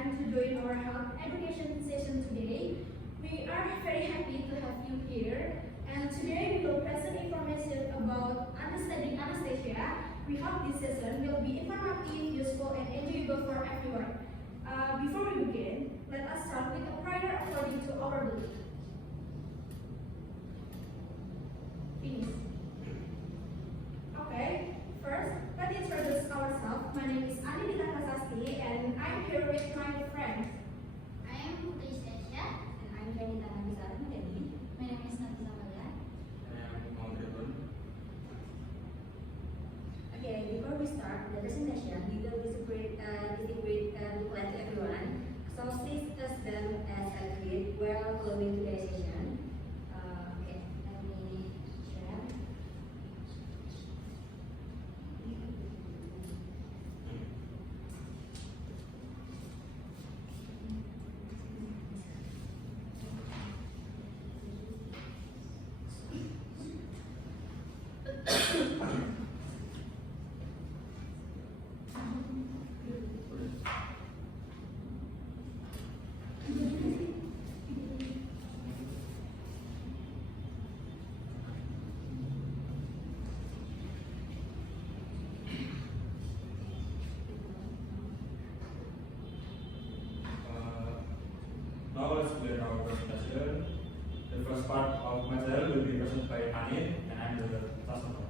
time to join our health education session today. We are very happy to have you here. And today we will present information about understanding anesthesia. We hope this session will be informative, useful, and enjoyable for everyone. Before we begin, let us start with a prayer according to our belief. Finish. Okay, first, let's introduce ourselves. My name is Anindita Prasasti, and I'm here with my friends. I am Putri Sesha, and I'm Janita Nabisara Mudani. My name is Nafisa Malia. I am Muhammad. Okay, before we start the presentation, we will distribute booklet to everyone. So please test them as agreed while following today's session. Okay, let me share. Now let's begin our presentation. The first part of myself will be presented by Anit, and I'm the customer.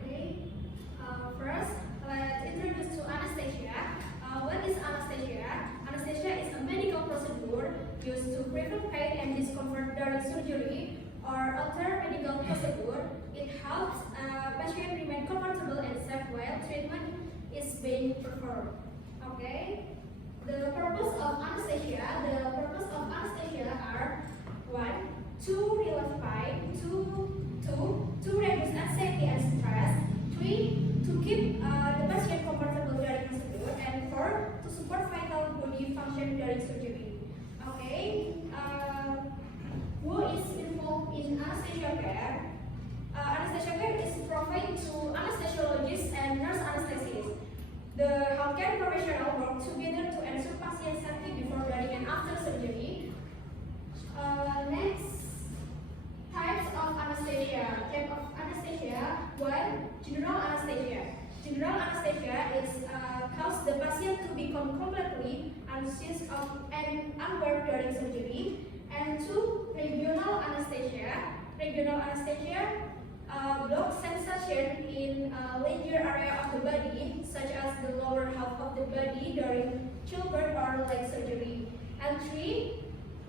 Okay, first, let's introduce to anesthesia. What is anesthesia? Anesthesia is a medical procedure used to prevent pain and discomfort during surgery or other medical procedure. It helps patient remain comfortable and safe while treatment is being performed. Okay, the purpose of anesthesia. The purpose of anesthesia are 1. To relieve pain, 2. Reduce anxiety and stress, 3. To keep the patient comfortable during procedure, and 4. To support vital body function during surgery. Okay, who is involved in anesthesia care? Anesthesia care is provided to anesthesiologists and nurse anesthetists. The healthcare professional work together to ensure patient safety before, during, and after surgery. Next, types of anesthesia. Type of anesthesia. 1. General anesthesia. General anesthesia is cause the patient to become completely unconscious and unaware during surgery. And 2. Regional anesthesia. Regional anesthesia blocks sensation in larger area of the body, such as the lower half of the body during childbirth or leg surgery. And 3.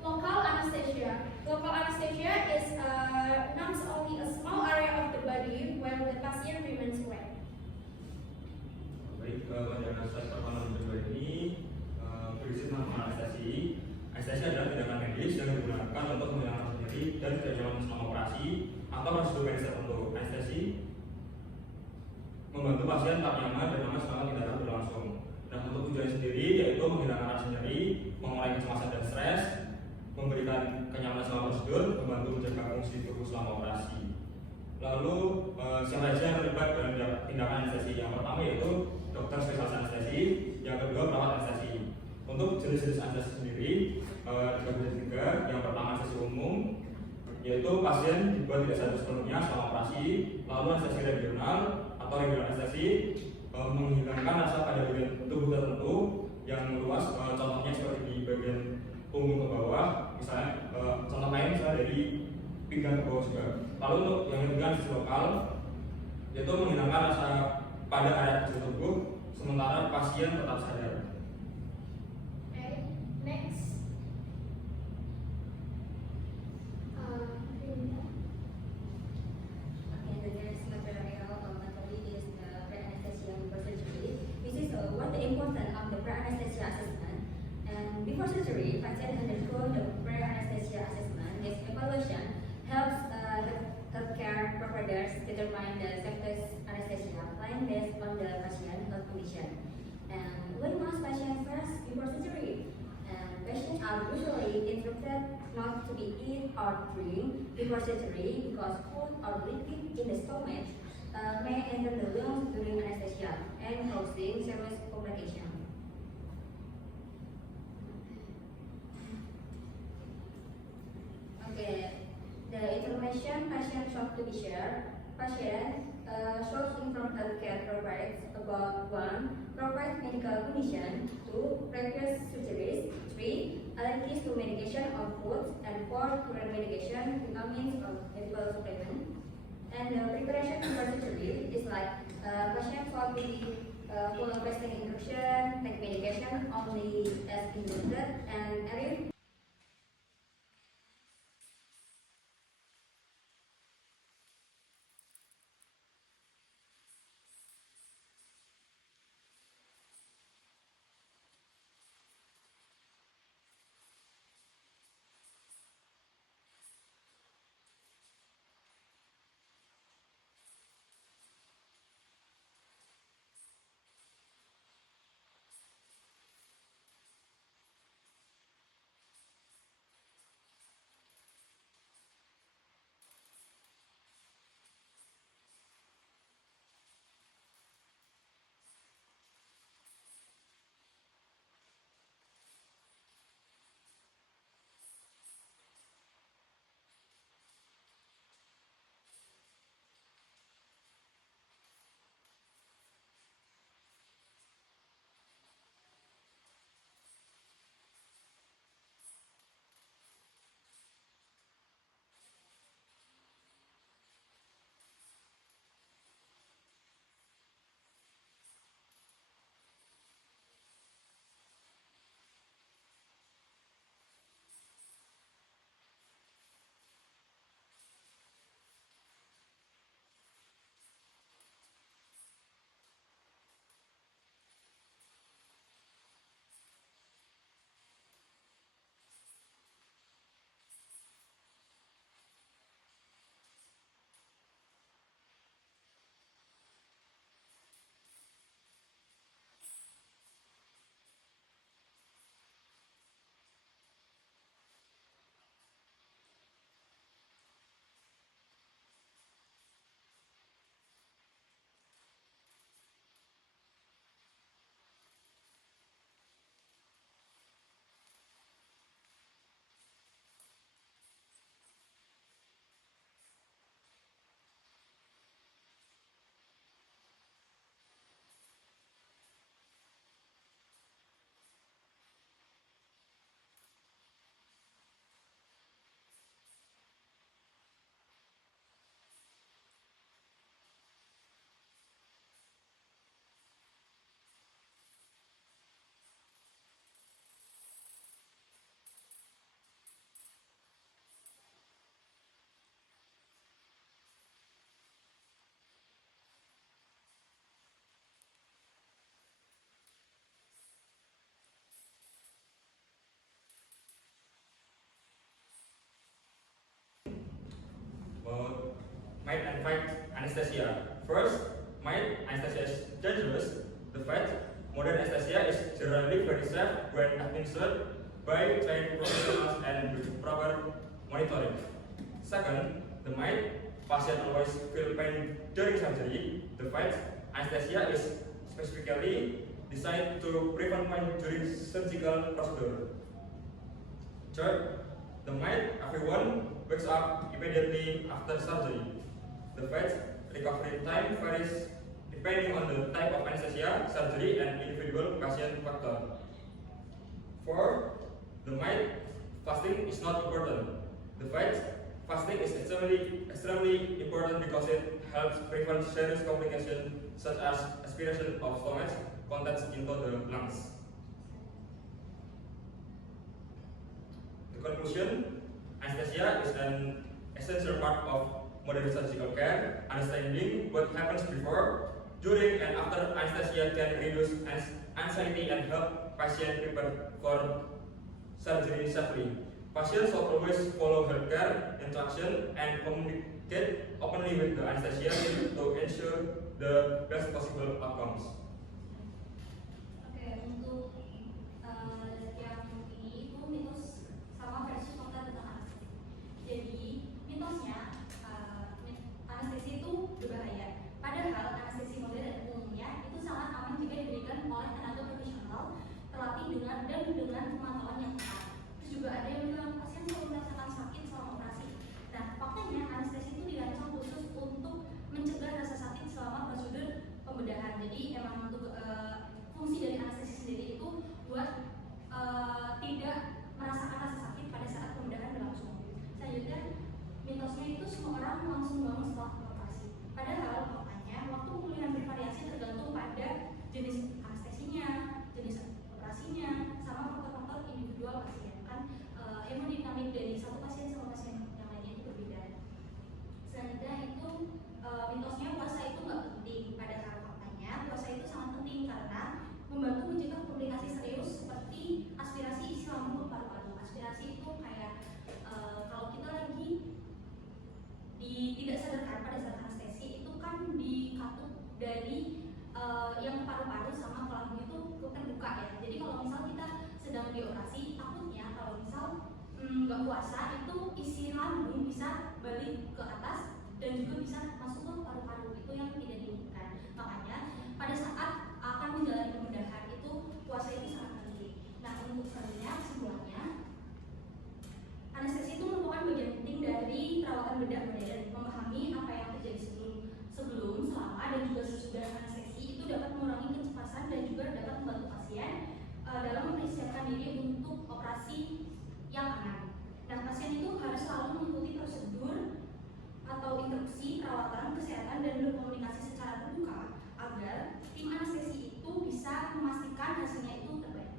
Local anesthesia. Local anesthesia is numbs only a small area of the body while the patient remains awake. Baik, pada anestesi pertama dan kedua ini berisi tentang anestesi. Anestesi adalah tindakan medis yang digunakan untuk menghilangkan rasa nyeri dan tidak nyaman selama operasi atau prosedur medis tertentu. Anestesi membantu pasien tak nyaman dan aman selama tindakan berlangsung. Dan untuk tujuannya sendiri yaitu menghilangkan rasa nyeri, mengurangi kecemasan dan stres, memberikan kenyamanan selama prosedur, membantu menjaga fungsi tubuh selama operasi. Lalu siapa saja yang terlibat dalam tindakan anestesi? Yang pertama yaitu dokter spesialis anestesi, yang kedua perawat anestesi. Untuk jenis-jenis anestesi sendiri dibagi 3. Yang pertama anestesi umum, yaitu pasien dibuat tidak sadar sepenuhnya selama operasi. Lalu anestesi regional atau regional anestesi menghilangkan rasa pada bagian tubuh tertentu yang luas, contohnya seperti di bagian punggung ke bawah, misalnya contoh lain misalnya dari pinggang ke bawah juga. Lalu untuk yang ketiga anestesi lokal, yaitu menghilangkan rasa pada area kecil tubuh sementara pasien tetap sadar. Okay, next. Okay, the next material methodology is the pre-anesthesia before surgery. This is what the importance of the pre-anesthesia assessment. And before surgery, patient undergo the pre-anesthesia assessment. This evaluation helps healthcare providers determine the safest anesthesia plan based on the patient's health condition. And when most patients first before surgery, to be eat or drink before surgery because food or liquid in the stomach may enter the lungs during anesthesia and causing serious complications. Okay, the information patient should to be shared. Patient shows inform healthcare providers about 1. Provide medical condition, 2. Previous surgeries, 3. Allergies to medication or foods, and 4. Current medication, vitamins or medical supplement. And the preparation for surgery is like patient should be follow patient instruction, take medication only as indicated, and arrange. Mild and fight anesthesia. First, mild anesthesia is dangerous. The fact modern anesthesia is generally very safe when administered by trained professionals and with proper monitoring. Second, the mild patient always feel pain during surgery. The fact anesthesia is specifically designed to prevent pain during surgical procedure. Third, the mild everyone wakes up immediately after surgery. The fact recovery time varies depending on the type of anesthesia, surgery, and individual patient factor. 4. The mild fasting is not important. The fact fasting is extremely important because it helps prevent serious complications such as aspiration of stomach contents into the lungs. The conclusion, anesthesia is an essential part of modern surgical care. Understanding what happens before, during, and after anesthesia can reduce anxiety and help patients prepare for surgery safely. Patients should always follow healthcare instruction and communicate openly with the anesthesia team to ensure the best possible outcomes. Oke, untuk yang ini itu mitos sama versi konten tentang anestesi. nggak puasa itu isi lambung bisa balik ke atas dan juga bisa masuk ke paru-paru, itu yang tidak diinginkan. Makanya pada saat akan menjalani pembedahan itu puasa itu sangat penting. Nah, untuk selanjutnya kesimpulannya, anestesi itu merupakan bagian penting dari perawatan bedah modern. Memahami apa yang terjadi sebelum, selama, dan juga sesudah anestesi itu dapat mengurangi kecemasan dan juga dapat membantu pasien dalam mempersiapkan diri untuk operasi yang aman. Nah, pasien itu harus selalu mengikuti prosedur atau instruksi perawatan kesehatan dan berkomunikasi secara terbuka agar tim anestesi itu bisa memastikan hasilnya itu terbaik.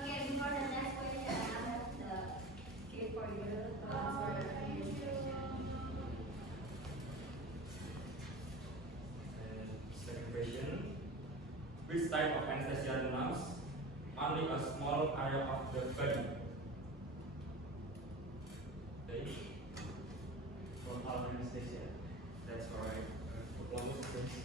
Okay, before the next question, I have the gift for you to answer. And second question, which type of anesthesia numbs only a small area of the body? Okay, Total anesthesia. that's correct. Applause, please.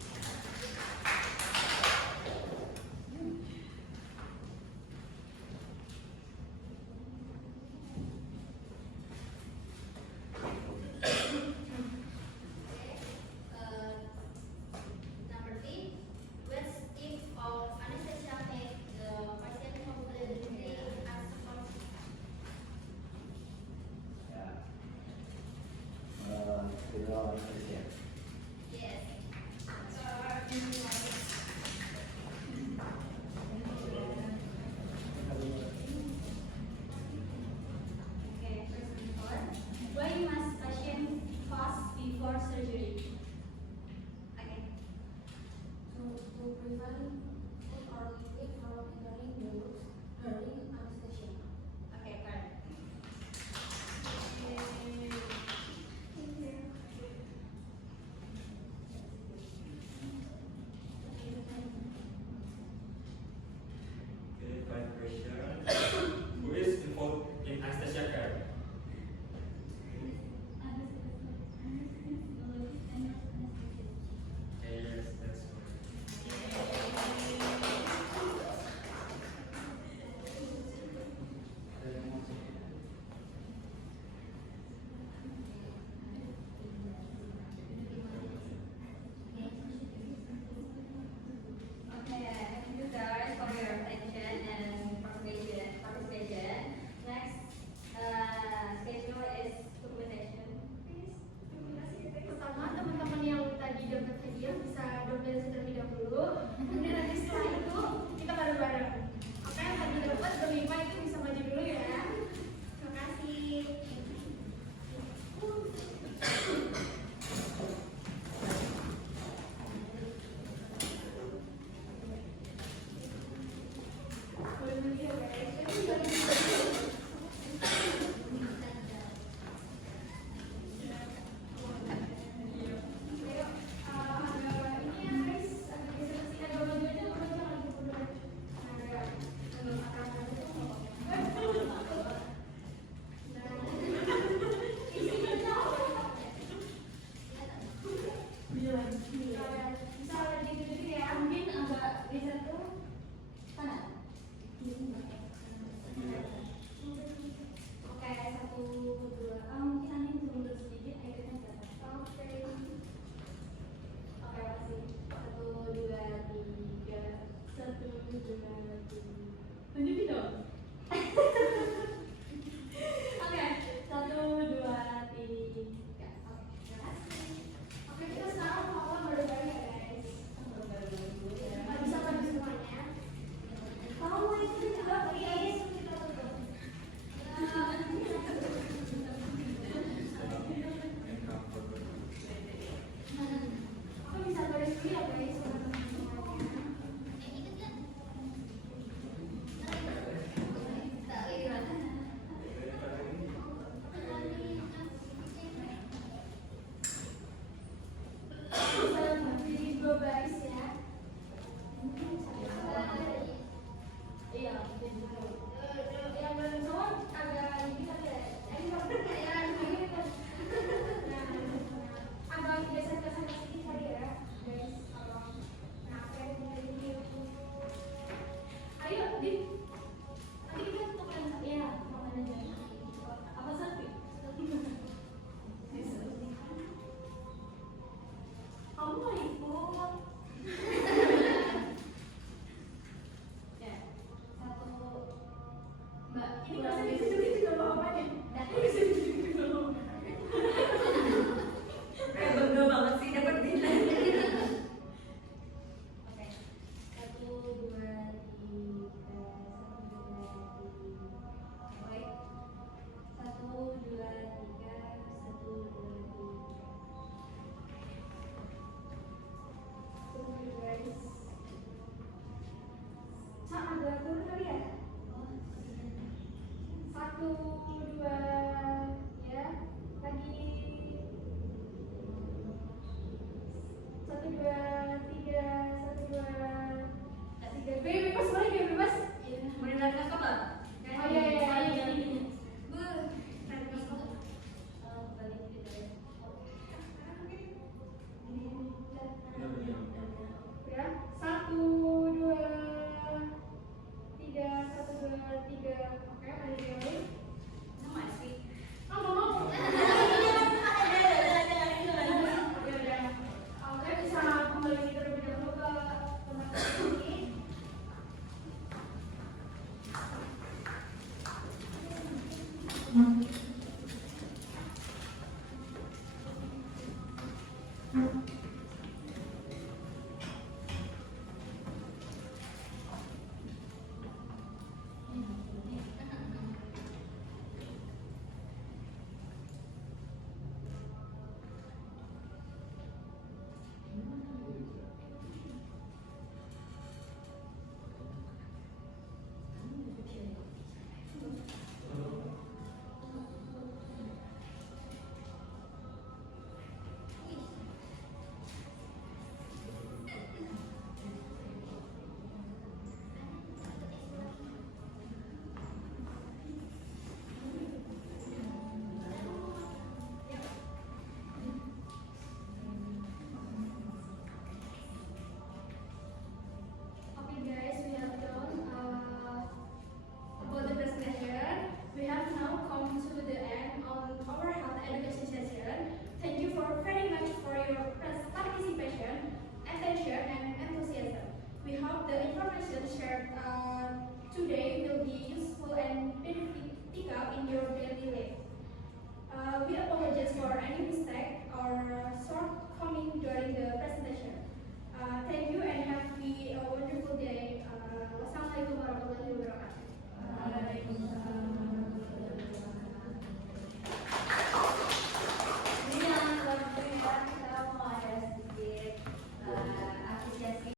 Number 3, which type of anesthesia make the patient completely unconscious? Ya. General anesthesia. Yes. Okay, question 4. Why must patient fast before surgery? Okay. To prevent food or liquid from entering the lungs during anesthesia. Okay, correct. Okay, fifth question. Who is involved in anesthesia care? Okay, yes, that's correct. Okay, thank you guys for your attention and participation. Next schedule is documentation. Please. Pertama, teman-teman yang tadi dapat hadiah bisa dokumentasi terlebih dahulu. Kemudian nanti setelah itu kita bareng-bareng. Oke, yang tadi dapat berlima itu bisa maju dulu ya. Terima kasih. Boleh maju ya guys.